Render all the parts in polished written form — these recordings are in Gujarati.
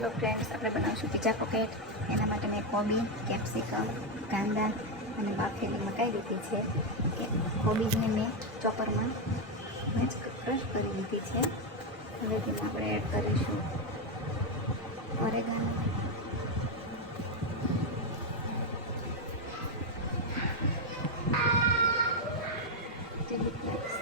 હેલો ફ્રેન્ડ્સ, આપણે બનાવીશું પીઝા પોકેટ. એના માટે મેં કોબી, કેપ્સિકમ, કાંદા અને બાફેલી મકાઈ લીધી છે. કોબીજને મેં ચોપરમાં ક્રશ કરી લીધી છે. હવે તેમાં આપણે એડ કરીશું ઓરેગાનો, ચીલી ફ્લેક્સ,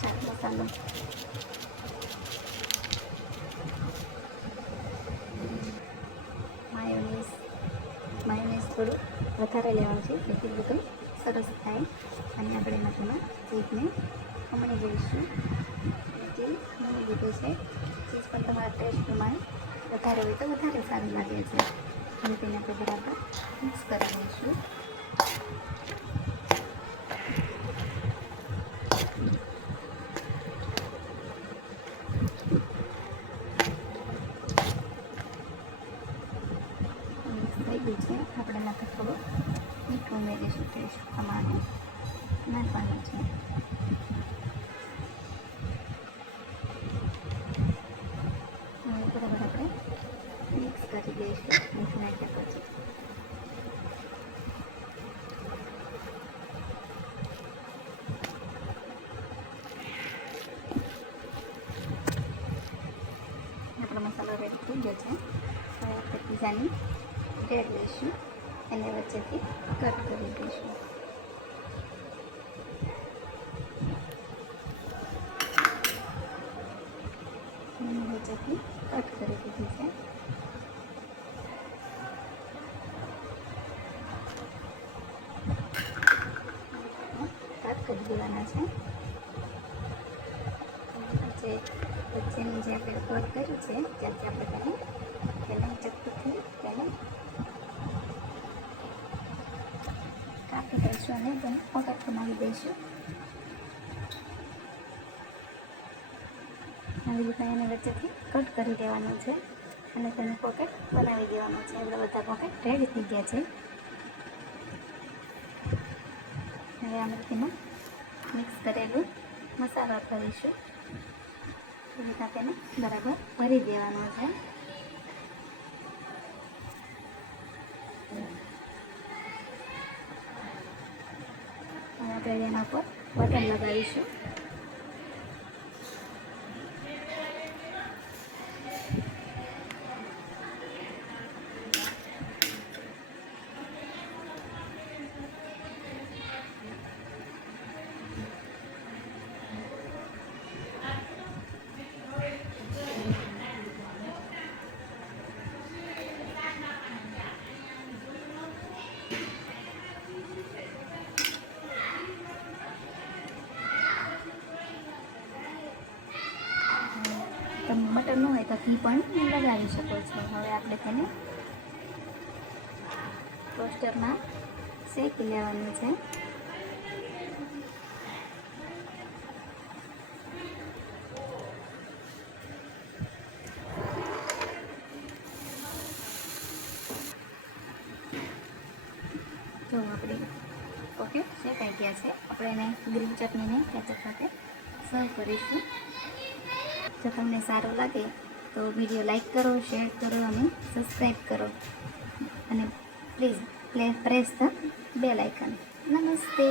ચાટ મસાલો, માયોનીઝ થોડું વધારે લેવાનું છે જેથી બધું સરસ થાય. અને આપણે એમાં ચીઝને ખમણી લઈશું. ચીઝ ખમણી લીધું છે. ચીઝ પણ તમારા ટેસ્ટ પ્રમાણે વધારે હોય તો વધારે સારું લાગે છે. અને તેને આપણે બરાબર મિક્સ કરી દઈશું. થઈ ગયું છે. આપણે એમાં થોડું મીઠું ઉમેરીશું ટેસ્ટ પ્રમાણે નાખવાનું છે. બરાબર આપણે મિક્સ કરી દઈશું મીઠું નાખ્યા પછી. આપણો મસાલો રેડી થઈ ગયો છે. હવે આપણે પીઝાની બ્રેડ લઈશું, એને વચ્ચેથી કટ કરી દઈશું. વચ્ચેથી કટ કરી દીધી છે. કટ કરી દેવાના છે. વચ્ચેની જે આપણે કટ કર્યું છે ત્યાંથી આપણે તેને પહેલાં ચક્કુથી તેને કાપી દઈશું અને તેને પોકેટ બનાવી દઈશું. આવી રીતે એને વચ્ચેથી કટ કરી દેવાનું છે અને તેને પોકેટ બનાવી દેવાનું છે. એટલે બધા પોકેટ રેડી થઈ ગયા છે. હવે આપણે તેમાં મિક્સ કરેલું મસાલા કરીશું. એ રીતના તેને બરાબર ભરી દેવાનો છે. અને આપણે એના ઉપર બટન લગાવીશું. તમે બટર ન હોય તો ઘી પણ લગાવી શકો છો. હવે આપણે તેને ટોસ્ટરમાં શેકી લેવાનું છે. તો આપણી પોકેટ શેકાઈ ગયા છે. આપણે એને ગ્રીન ચટણીને કેચઅપ સાથે સર્વ કરીશું. જો તમને સારું લાગે તો વિડીયો લાઈક કરો, શેર કરો અને સબસ્ક્રાઈબ કરો. અને please press the bell icon. નમસ્તે.